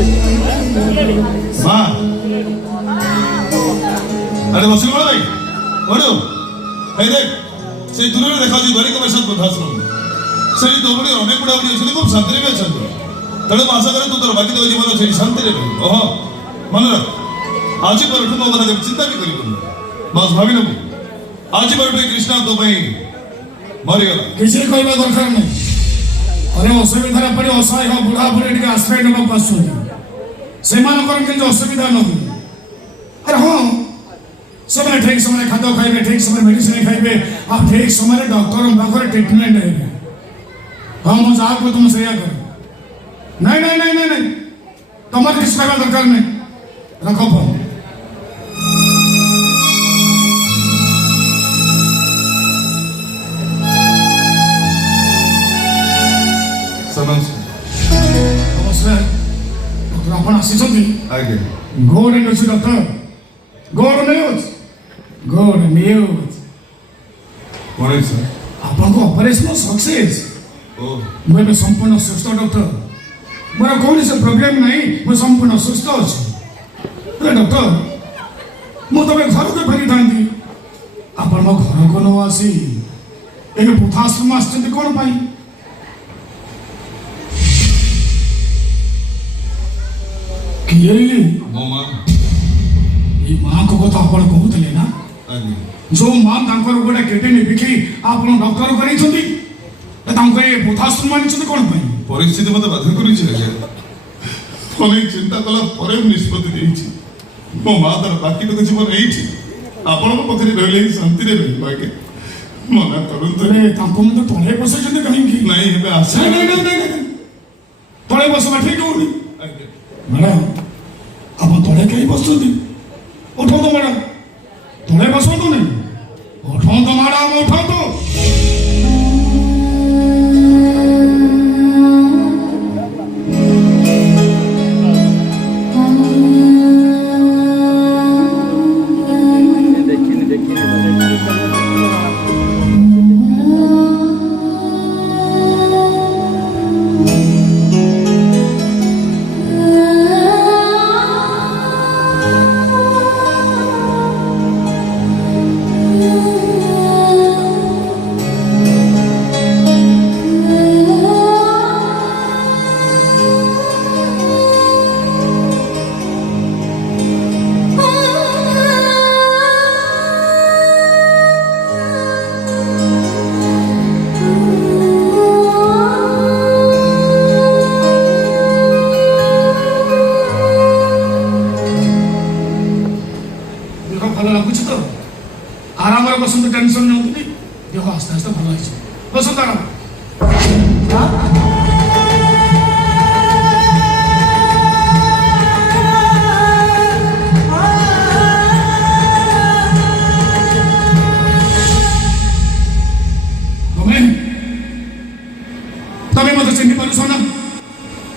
माँ अरे बसिल बड़ भाई बड़ो हे देख से दूर में देखा जी बड़ी कमर साथ बधाश्रम से दोबड़ी अनेक बुढ़ा बुढ़ी अच्छे खूब शांति रे अच्छा तेणु आशा करे तू तोर बाकी तो जीवन से शांति रे ओह मन रख आज पर उठो मगना जब चिंता भी करी बस भाभी नबू आज पर उठो कृष्णा तो भाई मरी गला किसी कहबा दरकार नहीं अरे असुविधा पड़े असहाय बुढ़ा बुढ़ी टे आश्रय नेबा पासुन सेमानकर किंतु असुविधा न हो अरे हाँ समय ठीक समय खाद्य खाइबे ठीक समय मेडिसिन खाइबे आप ठीक समय डॉक्टर पाखर ट्रीटमेंट हेबे हाँ मु जा को तुम सया कर नहीं नहीं नहीं नहीं तुम्हारे किसी कहबा दरकार नहीं रखो फोन नमस्कार डॉक्टर आपण आसीछंती आगे good news doctor good news कौन है सर आपण को ऑपरेशन सक्सेस ओ मैं संपूर्ण सुस्थ डॉक्टर मोर कौन से प्रॉब्लम नहीं मैं संपूर्ण सुस्थ अछि अरे डॉक्टर मु तबे घर को फेरी थांती आपण मो घर को न आसी एक पुथाश्रम आछंती कोन पाई किए मो मां ये मां को तो आपण कहउतले ना आगे जो मां तांकर गोटे किडनी बिकी आपण डॉक्टर करै छथि तांकर ये पुथाश्रम मानि छथि कोन पाई परिस्थिति मते बाध्य करि छै अनेक चिंता कला परे निष्पत्ति देछि मो मां तर बाकी तो जीवन एठी आपण पखरी रहले शांति रे रहि बाके मना करन तो अरे तांको मते तळे बसै छथि कहीं की नहीं हेबे आसे नहीं तळे बसवा ठीक होनी आगे मैडम आप तले कहीं बसुदी उठो तो मैडम तले बसो तो नहीं उठो तो मैडम उठो तो भल लगुच तो आराम बसंत टेंशन नहीं देख आस्ते आस्ते भल बसंत आराम तमें मत चिन्ह पारुस ना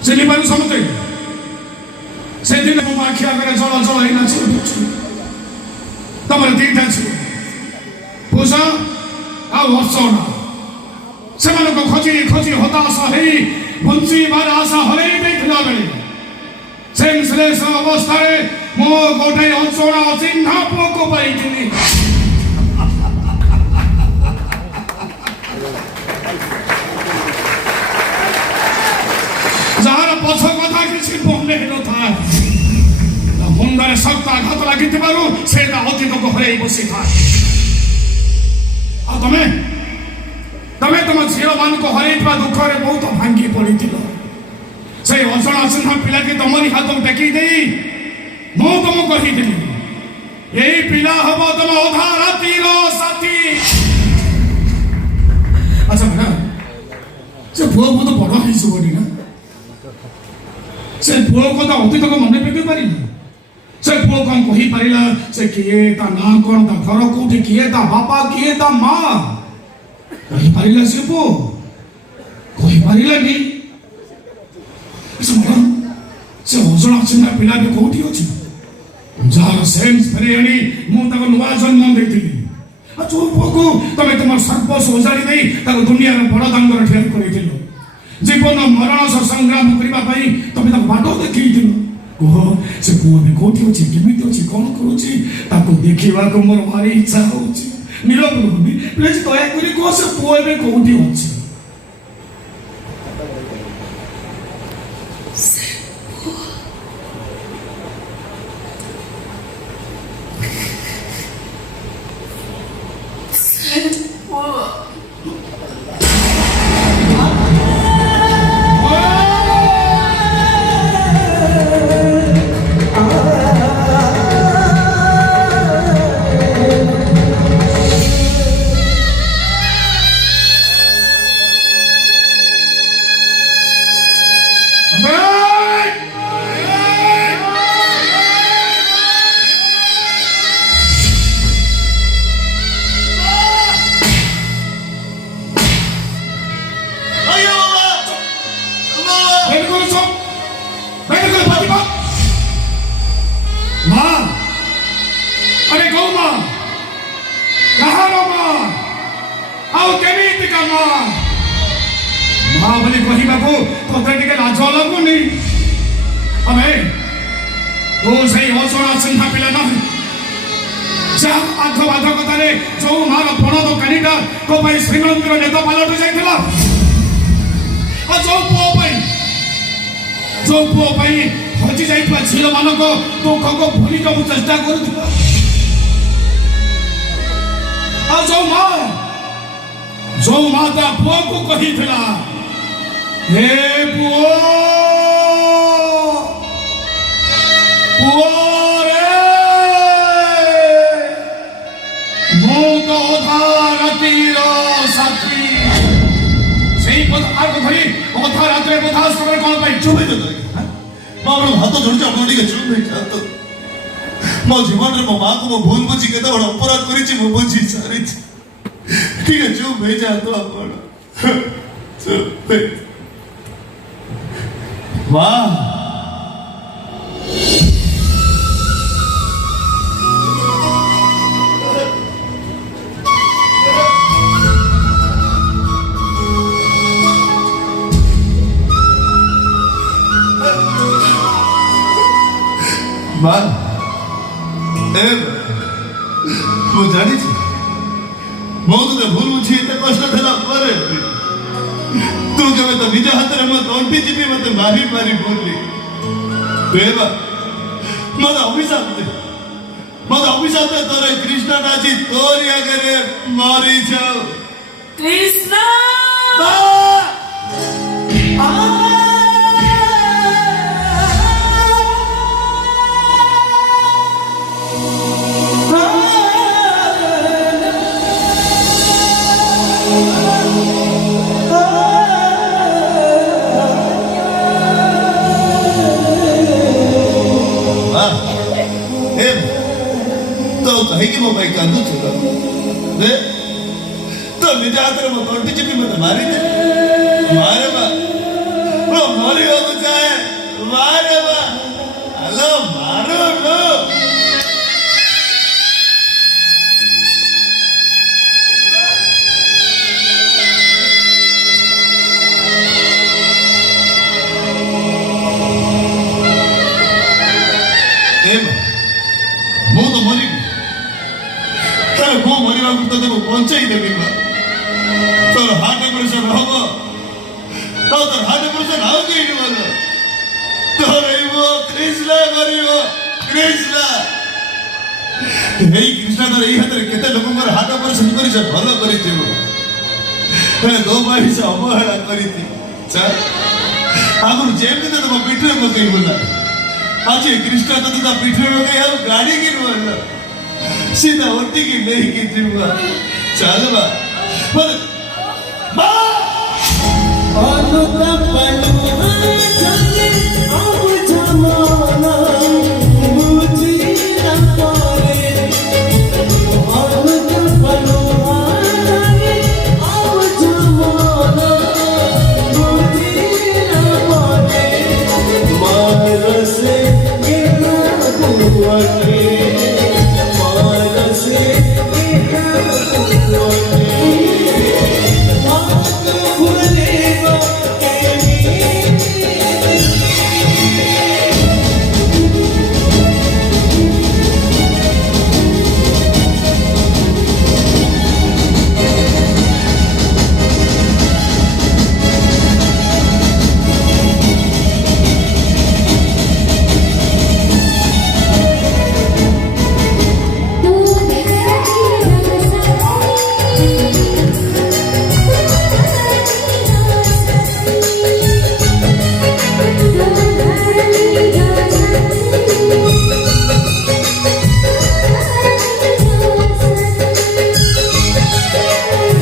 चिन्ह पारुस मत से दिन मो आखि आगे जल जल ही नाच तमर दीटा छी पूजा आ वर्षना से मन को खोजी खोजी हताश है बंसी बार आशा हरे देखला बेले सेंसलेस अवस्था रे मो गोटे अंचना चिन्ह पोको पाइथिनी जहार पछ कथा किसी बोले न था मुंडरे सख्त आघात लगी से अतीत को हर बसी था तमें तमें तुम झील मान को हर दुखरे बहुत भांगी पड़ी से अजणा चिन्ह पिला की तुमरी हाथ टेक मु तुम कही यही पिला हम तुम अधा राति साथी अच्छा मैडम से पुआ बहुत बड़ होनी ना से पुआ को अतीत को मन पकई पारि से पुआ कौन कही पारिला से किए ता ना कौन ता घर कोठी किए ता बापा किए ता मां कही पारिला से पुआ कही पारिला नी से ओजणा चिन्ह पिला भी कोठी अछि जार सेंस फेरेनी मु तक नुआ जन्म देथिली आ जो पुआ को तमे तमर सर्वस ओजारी देई तक दुनिया रे बड़ दांगर ठेर करिथिलो जीवन मरण संग्राम करबा पई तमे तक बाटो देखिथिलो କୁହ ସେ ପୁଅ ଏବେ କୋଉଠି ଅଛି କେମିତି ଅଛି କଣ କରୁଛି ତାକୁ ଦେଖିବାକୁ ମୋର ଭାରି ଇଚ୍ଛା ହଉଛି ନୀରବ ରୁହନି ପ୍ଲିଜ ଦୟାକରି କୁହ ସେ ପୁଅ ଏବେ କୋଉଠି ଅଛି अयो Medical shop. Medical Fatima. माँ, अरे गौ माँ, कहाँ माँ, आओ केमिति का माँ, माँ बोली कही बाबू, तो तेरे के लाजो लगू नहीं, अबे, तो सही हो सोना सिंहा पिला ना, जब आधो आधो को तारे जो माँ का पढ़ो तो कनिका, तो भाई श्रीमंत को नेता पालट जाए थिला, जो पुओ पाई हजी जाइतवा झील मानको दुख को भूली को चेष्टा करूथिला आ जो मां ता पुओ को कहिथिला हे पुओ रे मो तो धारतीर साथी सेई पद आग धरी ओथा रात्रे पथा समय कोन पाई चुप है तो माँ अपना हाथ तो जोड़ के अपना ठीक है चुप है तो माँ जीवन रे माँ को वो भूल बुझी के तो बड़ा अपराध करी ची वो बुझी सारी ठीक है चुप है जा तो अपना चुप है माँ माँ ମୁଁ ଜାଣିଛି ମୁଁ ତତେ ଭୁଲ ବୁଝି ଏତେ କଷ୍ଟ ଦେଲା ପରେ ତୁ କେବେ ତ ନିଜ ହାତରେ ମୋ ତଣ୍ଟି ଚିପି ମତେ ମାରି ମାରି ବୋଲି ଦେବା ମତେ ଅଭିଶାପ ଦେ ତୋର କୃଷ୍ଣଟା ଆଜି ତୋରି ଆଗରେ ମରିଯାଉ कृष्ण तो कहीं ମୋ ପାଇଁ କାନ୍ଦୁଛୁ ଦେ ତ ନିଜ ହାତରେ ମୋ ତଣ୍ଟି ଚିପି ମତେ ମାରିଦେ ମାରେ ବା ମୁଁ ମରିବାକୁ ଚାହେଁ ମାରେ ବା ହ୍ୟାଲୋ ମାରୁନୁ ମୁଁ ତ ମରିବି ତାହେଲେ ମୁଁ ମରିବାକୁ ତତେ ମୁଁ ବଞ୍ଚେଇ ଦେବି ବା ତୋର ହାର୍ଟ ଅପରେସନ ହବ ଆଉ ତୋର ହାର୍ଟ ଅପରେସନ ଆଉ କେହି ଭଲ ତୋର ଏଇ ମୋ କୃଷ୍ଣ କରିବ କୃଷ୍ଣ ଏଇ କୃଷ୍ଣ ତୋର ଏଇ ହାତରେ କେତେ ଲୋକଙ୍କର ହାର୍ଟ ଅପରେସନ କରିଛ ଭଲ କରିଥିବ ହେଲେ ତୋ ପାଇଁ ସେ ଅବହେଳା କରିଛି ଆଗରୁ ଯେମିତି ତତେ ମୋ ପିଠିରେ ପକେଇବୁ ନା आजी कृष्णा तो तुझा पीठे में गया वो गाड़ी की बोला सीधा ओटी की नहीं की जीवा चल बा पर माँ